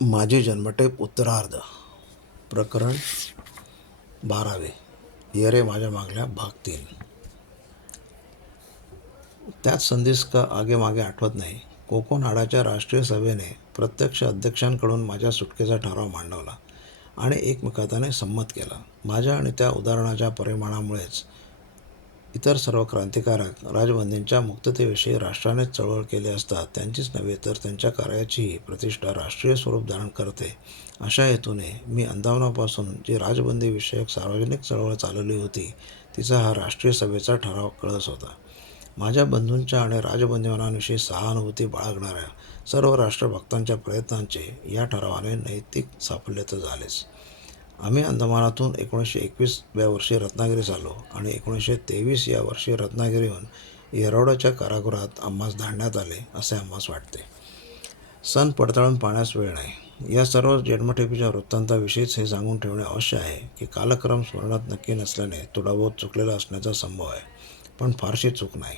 माझी जन्मटेप उत्तरार्ध. प्रकरण बारावे. येरे माझ्या मागल्या भाग तीन त्याच संदेश का आगे मागे आठवत नाही. कोकोनाडाच्या राष्ट्रीय सभेने प्रत्यक्ष अध्यक्षांकडून माझ्या सुटकेचा ठराव मांडवला आणि एकमेकाताने संमत केला. माझ्या आणि त्या उदाहरणाच्या परिमाणामुळेच इतर सर्व क्रांतिकारक राजबंदींच्या मुक्ततेविषयी राष्ट्रानेच चळवळ केली असतात त्यांचीच नव्हे तर त्यांच्या कार्याचीही प्रतिष्ठा राष्ट्रीय स्वरूप धारण करते. अशा हेतूने मी अंदावनापासून जी राजबंदीविषयक सार्वजनिक चळवळ चालवली होती तिचा हा राष्ट्रीय सभेचा ठराव कळस होता. माझ्या बंधूंच्या आणि राजबंदीवानांविषयी सहानुभूती बाळगणाऱ्या सर्व राष्ट्रभक्तांच्या प्रयत्नांचे या ठरावाने नैतिक साफल्य तर झालेच. आम्ही अंदमानातून एकोणीसशे एकवीसव्या वर्षी रत्नागिरीस आलो आणि एकोणीसशे तेवीस या वर्षी रत्नागिरीहून येरवड्याच्या कारागृहात आम्हास धाडण्यात आले असे आम्हास वाटते. सण पडताळून पाण्यास वेळ नाही. या सर्व जन्मठेपीच्या वृत्तांताविषयीच हे सांगून ठेवणे अवश्य आहे की कालक्रम स्मरणात नक्की नसल्याने थोडाबहुत चुकलेला असण्याचा संभव आहे पण फारशी चूक नाही.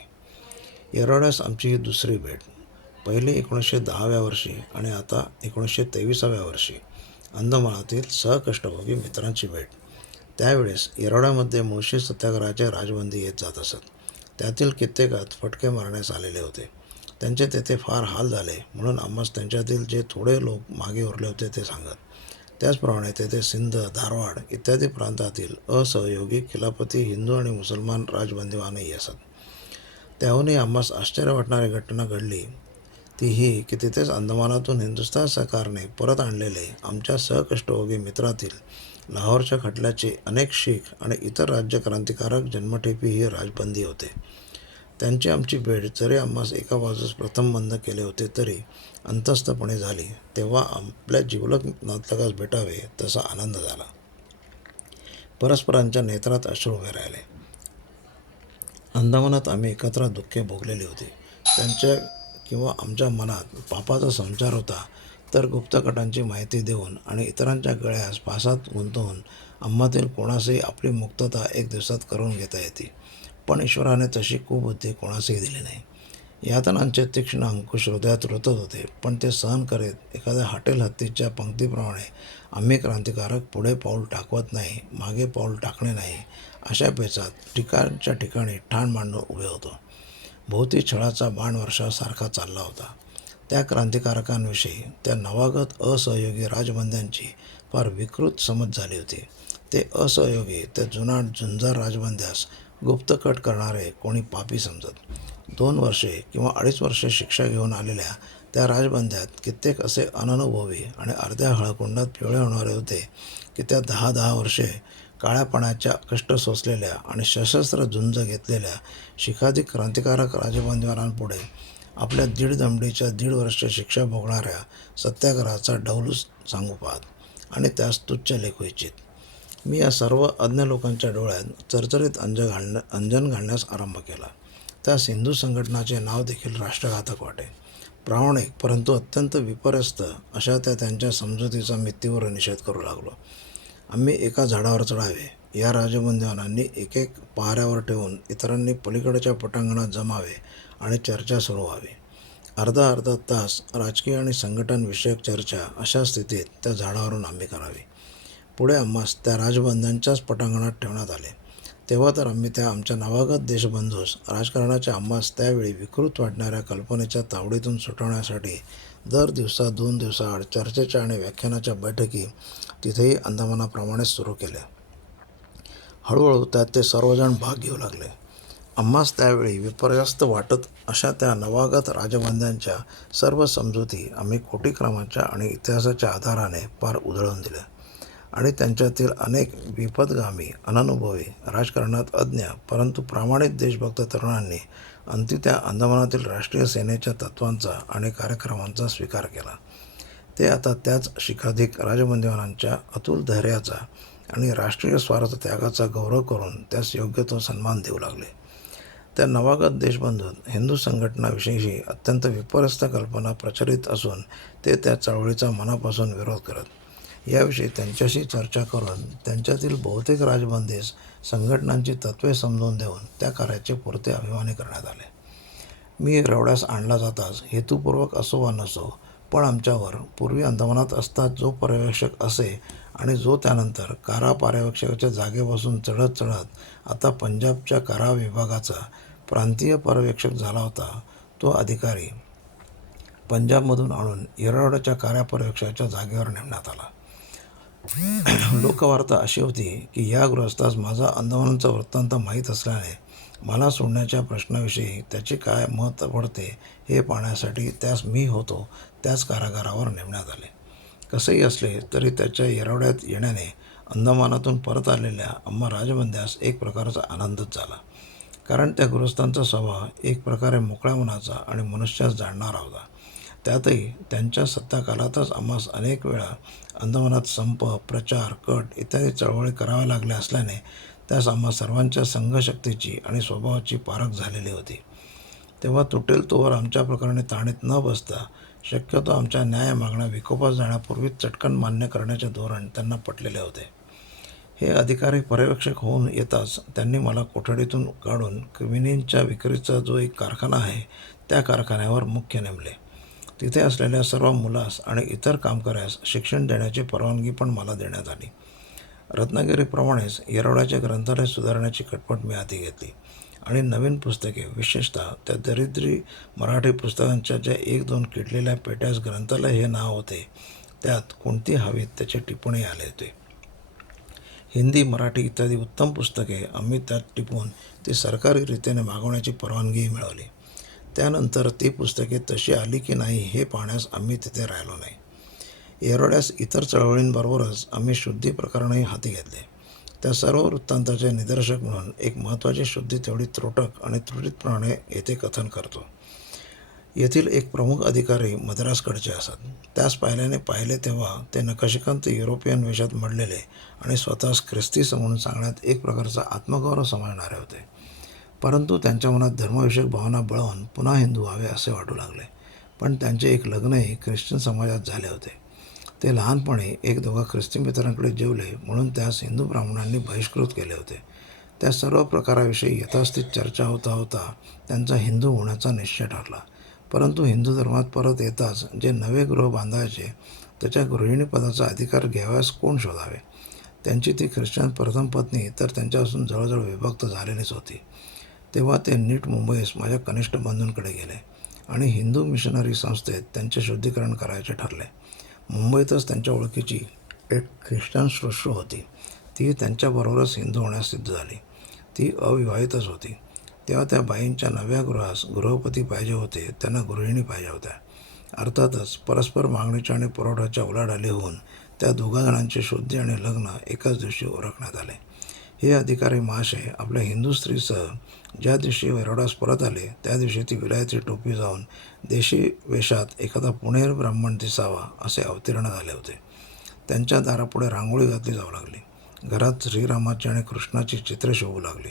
येरवड्यास आमची ही दुसरी भेट. पहिली एकोणीसशे दहाव्या वर्षी आणि आता एकोणीसशे तेविसाव्या वर्षी. अंदमानातील सहकष्टभोगी मित्रांची भेट. त्यावेळेस येरवड्यामध्ये मुळशी सत्याग्रहाचे राजबंदी येत जात असत. त्यातील कित्येकात फटके मारण्यास आलेले होते. त्यांचे तेथे फार हाल झाले म्हणून आम्हास त्यांच्यातील जे थोडे लोक मागे उरले होते ते सांगत. त्याचप्रमाणे तेथे सिंध धारवाड इत्यादी प्रांतातील असहयोगी खिलापती हिंदू आणि मुसलमान राजबंदीवानही असत. त्याहूनही आम्हास आश्चर्य वाटणारी घटना घडली. ती ही की तिथेच अंदमानातून हिंदुस्थान सरकारने परत आणलेले आमच्या सहकष्टभोगी मित्रातील लाहोरच्या खटल्याचे अनेक शीख आणि इतर राज्य क्रांतिकारक जन्मठेपी ही राजबंदी होते. त्यांची आमची भेट जरी आम्हास एका बाजूस प्रथम बंद केले होते तरी अंतस्थपणे झाली तेव्हा आपल्या जिवलग नातलगास भेटावे तसा आनंद झाला. परस्परांच्या नेत्रात अश्रू उभे राहिले. अंदमानात आम्ही एकत्र दुःखे भोगलेली होती. त्यांच्या किंवा आमच्या मनात पापाचा संचार होता तर गुप्तकटांची माहिती देऊन आणि इतरांच्या गळ्यास फासात गुंतवून आम्हातील कोणासही आपली मुक्तता एक दिवसात करून घेता येते. पण ईश्वराने तशी कुबुद्धी कोणासही दिली नाही. यातनांचे तीक्ष्ण अंकुश हृदयात रुतत होते पण ते सहन करीत एखाद्या हॉटेल हत्तीच्या पंक्तीप्रमाणे आम्ही क्रांतिकारक पुढे पाऊल टाकवत नाही मागे पाऊल टाकणे नाही अशा पेचात ठिकाणच्या ठिकाणी ठाण मांडून उभे होतो. भोवती छळाचा बाण वर्षासारखा चालला होता. त्या क्रांतिकारकांविषयी त्या नवागत असहयोगी राजबंद्यांची फार विकृत समज झाली होती. ते असहयोगी त्या जुनाट झुंजार राजबंद्यास गुप्तकट करणारे कोणी पापी समजत. दोन वर्षे किंवा अडीच वर्षे शिक्षा घेऊन आलेल्या त्या राजबंद्यात कित्येक असे अननुभवी आणि अर्ध्या हळकुंडात पिवळे होणारे होते की त्या दहा दहा वर्षे काळ्यापणाच्या कष्ट सोसलेल्या आणि सशस्त्र झुंज घेतलेल्या शिखादी क्रांतिकारक राजबंदीवारांपुढे आपल्या दीड दमडीच्या दीड वर्ष शिक्षा भोगणाऱ्या सत्याग्रहाचा डौलूस सांगू पाहत आणि त्यास तुच्छ लेखू इच्छित. मी या सर्व अज्ञ लोकांच्या डोळ्यात चरचरीत अंज घालण्या अंजन घालण्यास आरंभ केला. त्यास हिंदू संघटनाचे नाव देखील राष्ट्रघातक वाटे. प्रामाणिक परंतु अत्यंत विपर्यस्त अशा त्या त्यांच्या समजुतीचा मित्तीवर निषेध करू लागलो. आम्ही एका झाडावर चढावे. या राजबंदीवानांनी एक एक पहाऱ्यावर ठेवून इतरांनी पलीकडच्या पटांगणात जमावे आणि चर्चा सुरू व्हावी. अर्धा अर्धा तास राजकीय आणि संघटनविषयक चर्चा अशा स्थितीत त्या झाडावरून आम्ही करावी. पुढे आम्हास त्या राजबंधांच्याच पटांगणात ठेवण्यात आले. तेव्हा तर आम्ही त्या आमच्या नवागत देशबंधूस राजकारणाच्या आम्हास त्यावेळी विकृत वाटणाऱ्या कल्पनेच्या तावडीतून सुटवण्यासाठी दर दिवसा दोन दिवसाआड चर्चेच्या आणि व्याख्यानाच्या बैठकी तिथेही अंदमानाप्रमाणेच सुरू केले. हळूहळू त्यात ते सर्वजण भाग घेऊ लागले. आम्हास त्यावेळी विपर्यस्त वाटत अशा त्या नवागत राजबंद्यांच्या सर्व समजुती आम्ही कोटीक्रमाच्या आणि इतिहासाच्या आधाराने पार उधळून दिल्या आणि त्यांच्यातील अनेक विपदगामी अननुभवी राजकारणात अज्ञ परंतु प्रामाणिक देशभक्त तरुणांनी अंती त्या अंदमानातील राष्ट्रीय सेनेच्या तत्त्वांचा आणि कार्यक्रमांचा स्वीकार केला. ते आता त्याच शिखाधिक राजबंदीवानांच्या अतुल धैर्याचा आणि राष्ट्रीय स्वार्थ त्यागाचा गौरव करून त्यास योग्य तो सन्मान देऊ लागले. त्या नवागत देशबंधूत हिंदू संघटनाविषयीची अत्यंत विपरस्त कल्पना प्रचलित असून ते त्या चळवळीचा मनापासून विरोध करत याविषयी त्यांच्याशी चर्चा करून त्यांच्यातील बहुतेक राजबंदीस संघटनांची तत्त्वे समजून देऊन त्या कार्याचे पुरते अभिमानी करण्यात आले. मी रवड्यास आणला जाताच हेतुपूर्वक असो वा नसो पण आमच्यावर पूर्वी अंदमानात असता जो पर्यवेक्षक असे आणि जो त्यानंतर कारा पर्यवेक्षकाच्या जागेपासून चढत चढत आता पंजाबच्या कारा विभागाचा प्रांतीय पर्यवेक्षक झाला होता तो अधिकारी पंजाबमधून आणून येरवड्याच्या कारा पर्यवेक्षकाच्या जागेवर नेमण्यात आला. लोकवार्ता अशी होती की या गृहस्थास माझा अंदमानांचा वृत्तांत माहीत असल्याने मला सोडण्याच्या प्रश्नाविषयी त्याचे काय मत पडते हे पाहण्यासाठी त्यास मी होतो त्याच कारागारावर नेमण्यात आले. कसेही असले तरी त्याच्या येरवड्यात येण्याने अंदमानातून परत आलेल्या अम्मा राजबंद्यास एक प्रकारचा आनंदच झाला. कारण त्या गृहस्थांचा स्वभाव एक प्रकारे मोकळ्या मनाचा आणि मनुष्यास जाणणारा होता. त्यातही त्यांच्या सत्ताकालातच आम्हास अनेक वेळा अंदमानात संप प्रचार कट इत्यादी चळवळी कराव्या लागल्या असल्याने त्यास आम्हा सर्वांच्या संघशक्तीची आणि स्वभावाची पारख झालेली होती. तेव्हा तुटेल तोवर आमच्या प्रकरणी ताणीत न बसता शक्यतो आमच्या न्याय मागण्या विकोपास जाण्यापूर्वी चटकन मान्य करण्याचे धोरण त्यांना पटलेले होते. हे अधिकारी पर्यवेक्षक होऊन येताच त्यांनी मला कोठडीतून काढून क्रिमिनींच्या विक्रीचा जो एक कारखाना आहे त्या कारखान्यावर मुख्य नेमले. तिथे असलेल्या सर्व मुलास आणि इतर कामकऱ्यास शिक्षण देण्याची परवानगी पण मला देण्यात आली. रत्नागिरीप्रमाणेच येरवड्याचे ग्रंथालय सुधारण्याची खटपट मी हाती घेतली. आणि नवीन पुस्तके विशेषतः त्या दरिद्री मराठी पुस्तकांच्या ज्या एक दोन किडलेल्या पेट्यास ग्रंथालय हे नाव होते त्यात कोणती हवीत त्याची टिप्पणी आले होते. हिंदी मराठी इत्यादी उत्तम पुस्तके आम्ही त्यात टिपून ती सरकारी रीतीने मागवण्याची परवानगीही मिळवली. त्यानंतर ती पुस्तके तशी आली की नाही हे पाहण्यास आम्ही तिथे राहिलो नाही. येरवड्यास इतर चळवळींबरोबरच आम्ही शुद्धी प्रकरणही हाती घेतले. त्या सर्व वृत्तांताचे निदर्शक म्हणून एक महत्त्वाची शुद्धी तेवढी त्रोटक आणि त्रुटितपणाने येथे कथन करतो. येथील एक प्रमुख अधिकारी मद्रासकडचे असत. त्यास पाहिल्याने पाहिले तेव्हा ते नकशिकांत युरोपियन वेशात मडलेले आणि स्वतःस ख्रिस्ती समजून सांगण्यात एक प्रकारचा आत्मगौरव समजणारे होते. परंतु त्यांच्या मनात धर्मविषयक भावना बळवून पुन्हा हिंदू व्हावे असे वाटू लागले. पण त्यांचे एक लग्नही ख्रिश्चन समाजात झाले होते. ते लहानपणी एक दोघा ख्रिस्ती मित्रांकडे जेवले म्हणून त्यास हिंदू ब्राह्मणांनी बहिष्कृत केले होते. त्या सर्व प्रकाराविषयी यथास्थित चर्चा होता होता त्यांचा हिंदू होण्याचा निश्चय ठरला. परंतु हिंदू धर्मात परत येताच जे नवे गृह बांधायचे त्याच्या गृहिणीपदाचा अधिकार घ्याव्यास कोण शोधावे? त्यांची ती ख्रिश्चन प्रथम पत्नी तर त्यांच्यापासून जवळजवळ विभक्त झालेलीच होती. तेव्हा ते नीट मुंबईस माझ्या कनिष्ठ बंधूंकडे गेले आणि हिंदू मिशनरी संस्थेत त्यांचे शुद्धीकरण करायचे ठरले. मुंबईतच त्यांच्या ओळखीची एक ख्रिश्चन श्रुश्रू होती. ती त्यांच्याबरोबरच हिंदू होण्यास सिद्ध झाली. ती अविवाहितच होती. तेव्हा त्या बाईंच्या नव्या गृहास गृहपती पाहिजे होते त्यांना गृहिणी पाहिजे होत्या. अर्थातच परस्पर मागणीच्या आणि पुरवठ्याच्या उलाढाली होऊन त्या दोघा जणांची शुद्धी आणि लग्न एकाच दिवशी ओळखण्यात आले. हे अधिकारी महाशय आपल्या हिंदू स्त्रीसह ज्या दिवशी वेरोडास परत आले त्या दिवशी ती विलायती टोपी जाऊन देशी वेशात एखादा पुणेर ब्राह्मण दिसावा असे अवतीर्ण झाले होते. त्यांच्या दारापुढे रांगोळी घातली जाऊ लागली. घरात श्रीरामाची आणि कृष्णाची चित्रे शोभू लागली.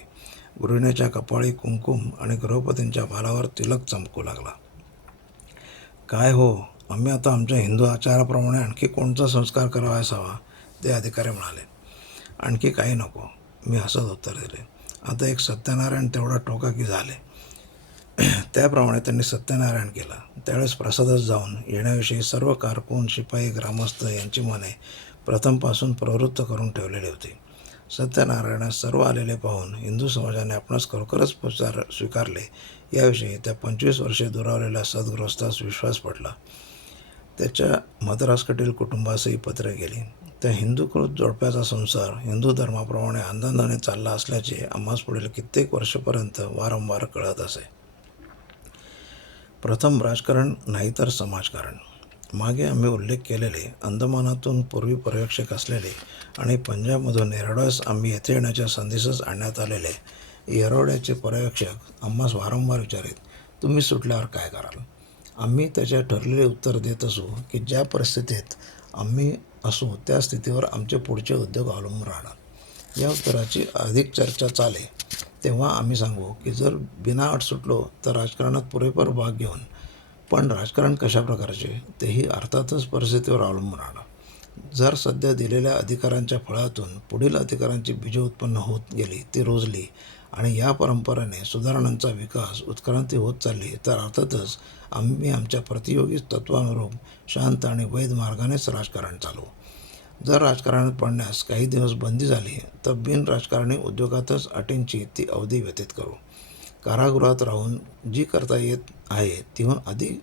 गृहिणीच्या कपाळी कुंकुम आणि गृहपतींच्या भालावर तिलक चमकू लागला. काय हो आम्ही आता आमच्या हिंदू आचाराप्रमाणे आणखी कोणता संस्कार करावा असावा ते अधिकारी म्हणाले. आणखी काही नको. मी हसत उत्तर दिले. आता एक सत्यनारायण तेवढा टोका की झाले. त्याप्रमाणे त्यांनी सत्यनारायण केला. त्यावेळेस प्रसादच जाऊन येण्याविषयी सर्व कारकून शिपाई ग्रामस्थ यांची मने प्रथमपासून प्रवृत्त करून ठेवलेली होती. सत्यनारायणास सर्व आलेले पाहून हिंदू समाजाने आपणास खरोखरच पुचार स्वीकारले. याविषयी त्या पंचवीस वर्षे दुरावलेल्या सद्ग्रस्तास विश्वास पडला. त्याच्या मद्रासकडील कुटुंबासही पत्रे गेली. त्या हिंदूकृत जोडप्याचा संसार हिंदू धर्माप्रमाणे आनंदाने चालला असल्याचे आम्हास पुढील कित्येक वर्षपर्यंत वारंवार कळत असे. प्रथम राजकारण नाहीतर समाजकारण. मागे आम्ही उल्लेख केलेले अंदमानातून पूर्वी पर्यवेक्षक असलेले आणि पंजाबमधून येरवड्यास आम्ही येथे येण्याच्या संदेशच आणण्यात आलेले येरवड्याचे पर्यवेक्षक आम्हास वारंवार विचारित तुम्ही सुटल्यावर काय कराल? आम्ही त्याच्या ठरलेले उत्तर देत असू की ज्या परिस्थितीत आम्ही असू त्या स्थितीवर आमचे पुढचे उद्योग अवलंबून राहणार. या उत्तराची अधिक चर्चा चाले तेव्हा आम्ही सांगू की जर बिना अट सुटलो तर राजकारणात पुरेपूर भाग घेऊन पण राजकारण कशा प्रकारचे तेही अर्थातच परिस्थितीवर अवलंबून राहणार. जर सध्या दिलेल्या अधिकारांच्या फळातून पुढील अधिकारांची बीज उत्पन्न होत गेली ती रोजली आणि या परंपरेने सुधारणांचा विकास उत्क्रांती होत चालली तर अर्थातच आम्ही आमच्या प्रतियोगी तत्वानुरूप शांत आणि वैध मार्गानेच राजकारण चालवू जर राजकारणात पडण्यास काही दिवस बंदी झाली तर बिन राजकारणी उद्योगातच अटींची ती अवधी व्यतीत करू. कारागृहात राहून जी करता येत आहे तीहून अधिक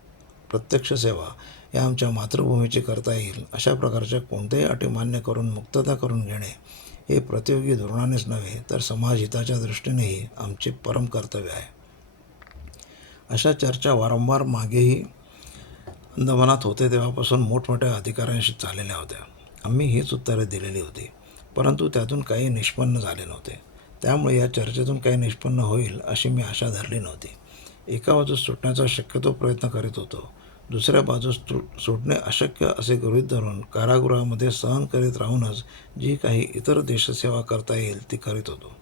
प्रत्यक्ष सेवा या आमच्या मातृभूमीची करता येईल अशा प्रकारच्या कोणत्याही अटी मान्य करून मुक्तता करून घेणे हे प्रतियोगी धोरणानेच नव्हे तर समाजहिताच्या दृष्टीनेही आमचे परम कर्तव्य आहे. अशा चर्चा वारंवार मागेही अंदमानात होते तेव्हापासून मोठमोठ्या अधिकाऱ्यांशी चाललेल्या होत्या. आम्ही हीच उत्तरे दिलेली होती परंतु त्यातून काही निष्पन्न झाले नव्हते. त्यामुळे या चर्चेतून काही निष्पन्न होईल अशी मी आशा धरली नव्हती. एका बाजूस सुटण्याचा शक्यतो प्रयत्न करीत होतो. दुसऱ्या बाजूस तु सुटणे अशक्य असे गृहीत धरून कारागृहामध्ये सहन करीत राहूनच जी काही इतर देशसेवा करता येईल ती करीत होतो.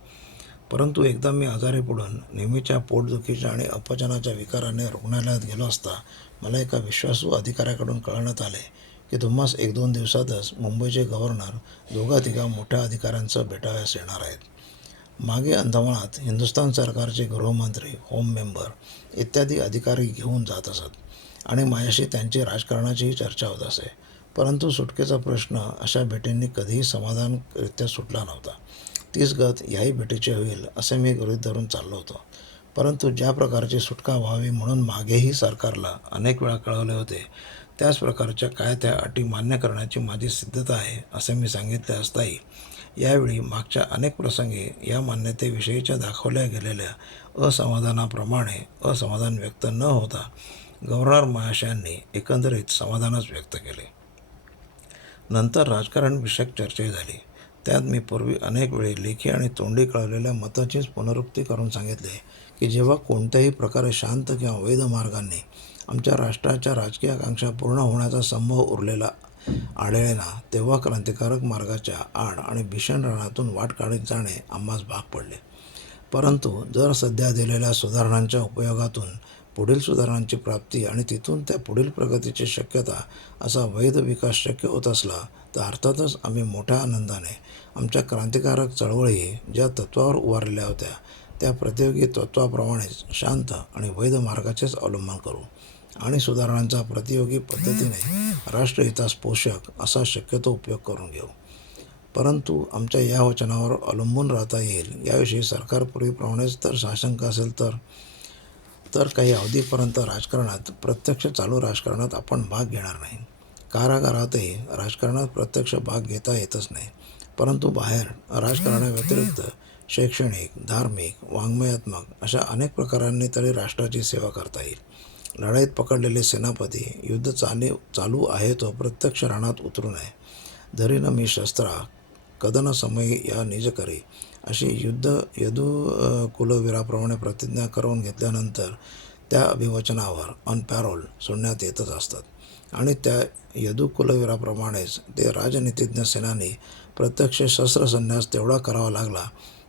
परंतु एकदा मी आजारी पडून नेहमीच्या पोटदुखीच्या आणि अपचनाच्या विकाराने रुग्णालयात गेलो असता मला एका विश्वासू अधिकाऱ्याकडून कळवण्यात आले की तुम्हास एक दोन दिवसातच मुंबईचे गव्हर्नर दोघा तिघा मोठ्या अधिकाऱ्यांचं भेटाव्यास येणार आहेत. मागे अंदमानात हिंदुस्थान सरकारचे गृहमंत्री होम मेंबर इत्यादी अधिकारी घेऊन जात असत. आणि माझ्याशी त्यांची राजकारणाचीही चर्चा होत असे. परंतु सुटकेचा प्रश्न अशा भेटींनी कधीही समाधानरित्या सुटला नव्हता. तीच गत याही भेटीची होईल असे मी गृहीत धरून चाललो होतो. परंतु ज्या प्रकारची सुटका व्हावी म्हणून मागेही सरकारला अनेक वेळा कळवले होते त्याच प्रकारच्या काय त्या अटी मान्य करण्याची माझी सिद्धता आहे असे मी सांगितले असताही यावेळी मागच्या अनेक प्रसंगी या मान्यतेविषयीच्या दाखवल्या गेलेल्या असमाधानाप्रमाणे असमाधान व्यक्त न होता गव्हर्नर महाशयांनी एकंदरीत समाधानच व्यक्त केले. नंतर राजकारणविषयक चर्चा झाली. त्यात मी पूर्वी अनेक वेळी लेखी आणि तोंडी कळवलेल्या मताचीच पुनरुक्ती करून सांगितले की जेव्हा कोणत्याही प्रकारे शांत किंवा वैध मार्गाने आमच्या राष्ट्राच्या राजकीय आकांक्षा पूर्ण होण्याचा संभव उरलेला आढळेना तेव्हा क्रांतिकारक मार्गाच्या आड आणि भीषण रणातून वाट काढत जाणे आम्हास भाग पडले. परंतु जर सध्या दिलेल्या सुधारणांच्या उपयोगातून पुढील सुधारणांची प्राप्ती आणि तिथून त्या पुढील प्रगतीची शक्यता असा वैध विकास शक्य होत असला तर अर्थातच आम्ही मोठ्या आनंदाने आमच्या क्रांतिकारक चळवळी ज्या तत्वावर उभारलेल्या होत्या त्या प्रतियोगी तत्वाप्रमाणेच शांत आणि वैध मार्गाचेच अवलंबन करू. आणि सुधारणांचा प्रतियोगी पद्धतीने राष्ट्रहितास पोषक असा शक्यतो उपयोग करून घेऊ. परंतु आमच्या या वचनावर अवलंबून राहता येईल याविषयी सरकार पूर्वीप्रमाणेच तर साशंक असेल तर? तर काही अवधीपर्यंत राजकारणात प्रत्यक्ष चालू राजकारणात आपण भाग घेणार नाही. कारागारातही राजकारणात प्रत्यक्ष भाग घेता येतच नाही. परंतु बाहेर राजकारणाव्यतिरिक्त शैक्षणिक धार्मिक वाङ्मयात्मक अशा अनेक प्रकारांनी तरी राष्ट्राची सेवा करता येईल. लढाईत पकडलेले सेनापती युद्ध चाले चालू आहे तो प्रत्यक्ष रणात उतरू नये. धरीनं मी शस्त्रा कदनसमयी या निज करी अशी युद्ध यदू कुलवीराप्रमाणे प्रतिज्ञा करून घेतल्यानंतर त्या अभिवचनावर ऑन पॅरोल सोडण्यात येतच असतात. आणि त्या यदू कुलवीराप्रमाणेच ते राजनीतिज्ञ सेनानी प्रत्यक्ष शस्त्रसन्यास तेवढा करावा लागला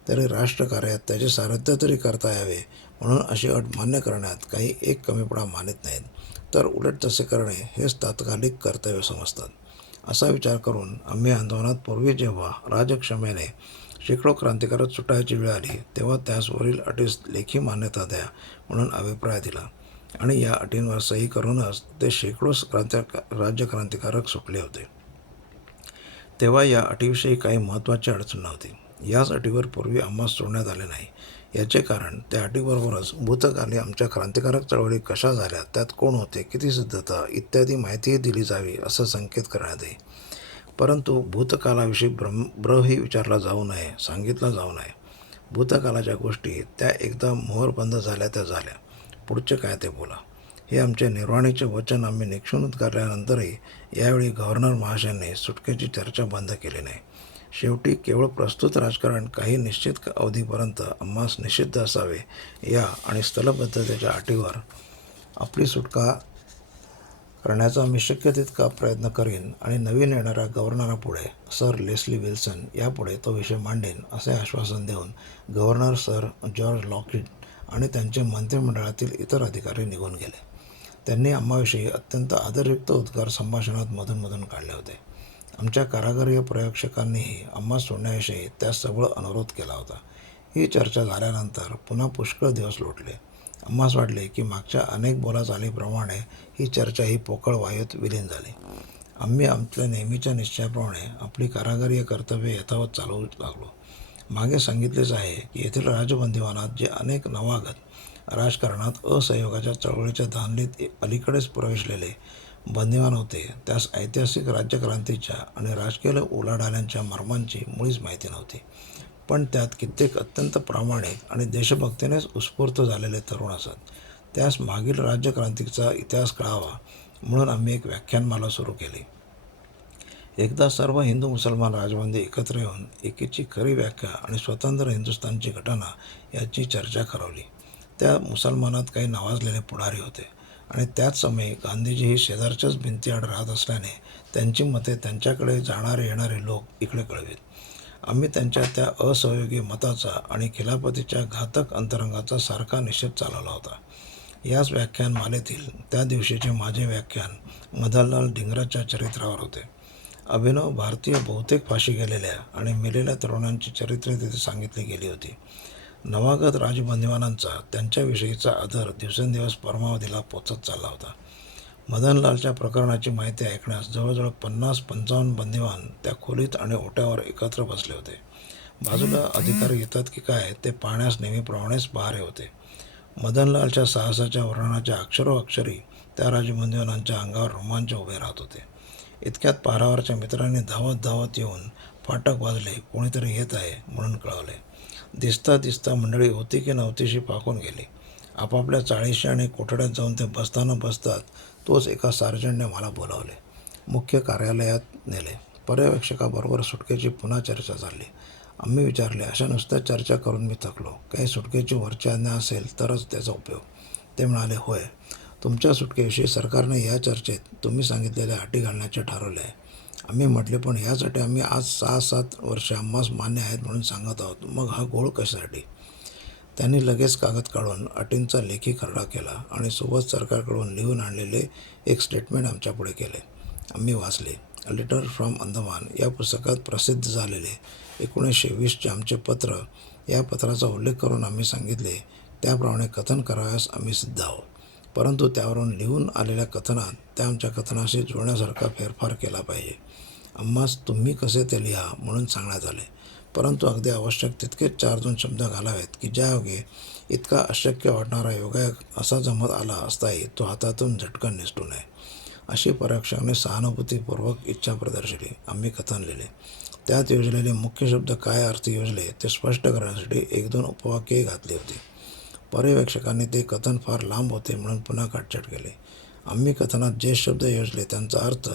तरी राष्ट्रकार्यात त्याचे सारथ्य तरी करता यावे म्हणून अशी अट मान्य करण्यात काही एक कमीपणा मानित नाहीत. तर उलट तसे करणे हेच तात्कालिक कर्तव्य समजतात. असा विचार करून आम्ही आंदोलनात पूर्वी जेव्हा राजक्षमेने शेकडो क्रांतिकारक सुटायची वेळ आली तेव्हा त्यासवरील अटीस लेखी मान्यता द्या म्हणून अभिप्राय दिला. आणि या अटींवर सही करूनच ते शेकडो क्रांतिका राज्यक्रांतिकारक सुटले होते. तेव्हा या अटीविषयी काही महत्त्वाची अडचण नव्हती. याच अटीवर पूर्वी आम्हास सोडण्यात आले नाही. याचे कारण त्या अटीबरोबरच भूतकाली आमच्या क्रांतिकारक चळवळी कशा झाल्या त्यात कोण होते किती सिद्धता इत्यादी माहितीही दिली जावी असं संकेत करण्यात येईल परंतु भूतकालाविषयी ब्रह्म ब्रही विचारला जाऊ नये सांगितला जाऊ नये. भूतकालाच्या गोष्टी त्या एकदा मोहरबंद झाल्या त्या झाल्या. पुढचे काय ते बोला. हे आमचे निर्वाणीचे वचन आम्ही निक्षून करल्यानंतरही यावेळी गव्हर्नर महाशयांनी सुटकेची चर्चा बंद केली नाही. शेवटी केवळ प्रस्तुत राजकारण काही निश्चित अवधीपर्यंत आम्हास निषिद्ध असावे या आणि स्थलबद्धतेच्या अटीवर आपली सुटका करण्याचा मी शक्य तितका प्रयत्न करीन आणि नवीन येणाऱ्या गव्हर्नरापुढे सर लेस्ली विल्सन यापुढे तो विषय मांडेन असे आश्वासन देऊन गव्हर्नर सर जॉर्ज लॉकिड आणि त्यांचे मंत्रिमंडळातील इतर अधिकारी निघून गेले. त्यांनी आम्हाविषयी अत्यंत आदरयुक्त उद्गार संभाषणात मधून मधून काढले होते. आमच्या कारागरीय प्रयोगशकांनीही आम्हा सोडण्याविषयी त्यास सबळ अनुरोध केला होता. ही चर्चा झाल्यानंतर पुन्हा पुष्कळ दिवस लोटले. आम्हास वाटले की मागच्या अनेक बोलाचालीप्रमाणे ही चर्चा ही पोकळ वायूत विलीन झाली. आम्ही आमच्या नेहमीच्या निश्चयाप्रमाणे आपली कारागारीय कर्तव्य यथावत चालवू लागलो. मागे सांगितलेच आहे की येथील राजबंदीवानात जे अनेक नवागत राजकारणात असहयोगाच्या चळवळीच्या धानलीत अलीकडेच प्रवेशलेले बंदिवान होते त्यास ऐतिहासिक राज्यक्रांतीच्या आणि राजकीय उलाढाल्यांच्या मर्मांची मुळीच माहिती नव्हती. पण त्यात कित्येक अत्यंत प्रामाणिक आणि देशभक्तीनेच उत्स्फूर्त झालेले तरुण असत. त्यास मागील राज्यक्रांतीचा इतिहास कळावा म्हणून आम्ही एक व्याख्यानमाला सुरू केली. एकदा सर्व हिंदू मुसलमान राजबंदी एकत्र येऊन एकेची खरी व्याख्या आणि स्वतंत्र हिंदुस्थानची घटना याची चर्चा करवली. त्या मुसलमानात काही नावाजलेले पुढारी होते आणि त्याच समयी गांधीजी ही शेजारच्याच भिंतीआड राहत असल्याने त्यांची मते त्यांच्याकडे जाणारे येणारे लोक इकडे कळवीत. आम्ही त्यांच्या त्या असहयोगी मताचा आणि खिलाफतीच्या घातक अंतरंगाचा सारखा निषेध चालवला होता. याच व्याख्यानमालेतील त्या दिवशीचे माझे व्याख्यान मदनलाल ढिंगराच्या चरित्रावर होते. अभिनव भारतीय बहुतेक फाशी गेलेल्या आणि मेलेल्या तरुणांची चरित्रे तिथे सांगितली गेली होती. नवागत राजबंदिवानांचा त्यांच्याविषयीचा आदर दिवसेंदिवस परमावधीला पोचत चालला होता. मदनलालच्या प्रकरणाची माहिती ऐकण्यास जवळजवळ पन्नास पंचावन्न बंदिवान त्या खोलीत आणि ओट्यावर एकत्र बसले होते. बाजूला अधिकारी येतात की काय ते पाहण्यास नेहमीप्रमाणेच पहारे होते. मदनलालच्या साहसाच्या वर्णनाच्या अक्षरोअक्षरी त्या राजबंदिवानांच्या अंगावर रोमांच उभे राहत होते. इतक्यात पारावरच्या मित्रांनी धावत धावत येऊन फाटक वाजले कोणीतरी येत आहे म्हणून कळवले. दिसता दिसता मंडळी होती की नव्हतीशी पाकून गेली. आपापल्या चाळीशी आणि कोठड्यात जाऊन ते बसताना बसतात तोच एका सार्जंटने मला बोलावले. मुख्य कार्यालयात नेले. पर्यवेक्षकाबरोबर सुटकेची पुन्हा चर्चा झाली. आम्ही विचारले अशा नुसत्या चर्चा करून मी थकलो. काही सुटकेची वरची आज्ञा असेल तरच त्याचा उपयोग. ते म्हणाले होय. तुमच्या सुटकेविषयी सरकारने या चर्चेत तुम्ही सांगितलेल्या अटी घालण्याचे ठरवले आहे. आम्ही म्हटले पण यासाठी आम्ही आज सहा सात वर्ष आम्हास मान्य आहेत म्हणून सांगत आहोत. मग हा गोळ कशासाठी? त्यांनी लगेच कागद काढून अटींचा लेखी खरडा केला आणि सोबत सरकारकडून लिहून आणलेले एक स्टेटमेंट आमच्यापुढे केले. आम्ही वाचले. लेटर फ्रॉम अंदमान या पुस्तकात प्रसिद्ध झालेले एकोणीसशे वीसचे आमचे पत्र या पत्राचा उल्लेख करून आम्ही सांगितले त्याप्रमाणे कथन करावयास आम्ही सिद्ध आहोत. परंतु त्यावरून लिहून आलेल्या कथनात त्या आमच्या कथनाशी जुळण्यासारखा फेरफार केला पाहिजे. आम्हास तुम्ही कसे ते लिहा म्हणून सांगण्यात आले. परंतु अगदी आवश्यक तितकेच चार दोन शब्द घालावेत की ज्यायोगे इतका अशक्य वाटणारा योगायोग असा जमत आला असताही तो हातातून झटकन निसटू नये. अशी परीक्षकाने सहानुभूतीपूर्वक इच्छा प्रदर्शली. आम्ही कथन लिहिले त्यात योजलेले मुख्य शब्द काय अर्थ योजले ते स्पष्ट करण्यासाठी एक दोन उपवाक्यही घातली होती. पर्यवेक्षकांनी ते कथन फार लांब होते म्हणून पुन्हा काटछाट केले. आम्ही कथनात जे शब्द योजले त्यांचा अर्थ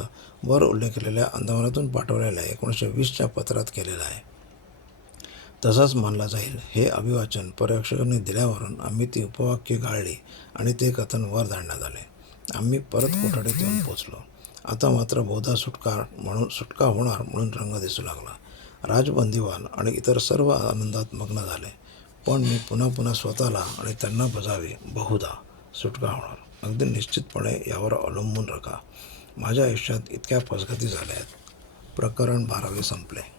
वर उल्लेख केलेल्या अंदमानातून पाठवलेल्या एकोणीसशे वीसच्या पत्रात केलेला आहे. तसाच मानला जाईल. हे अभिवाचन पर्यवेक्षकांनी दिल्यावरून आम्ही ती उपवाक्य गाळली आणि ते कथन वर धाडण्यात आले. आम्ही परत कोठडीत येऊन पोचलो आता मात्र बहुधा सुटका म्हणून सुटका होणार म्हणून रंग दिसू लागला. राजबंदीवान आणि इतर सर्व आनंदात मग्न झाले. पण मी पुन्हा पुन्हा स्वतःला आणि त्यांना बजावे बहुधा सुटका होणार. अगदी निश्चितपणे यावर अवलंबून रखा. माझ्या आयुष्यात इतक्या फसगती झाल्या आहेत. प्रकरण बारावे संपले.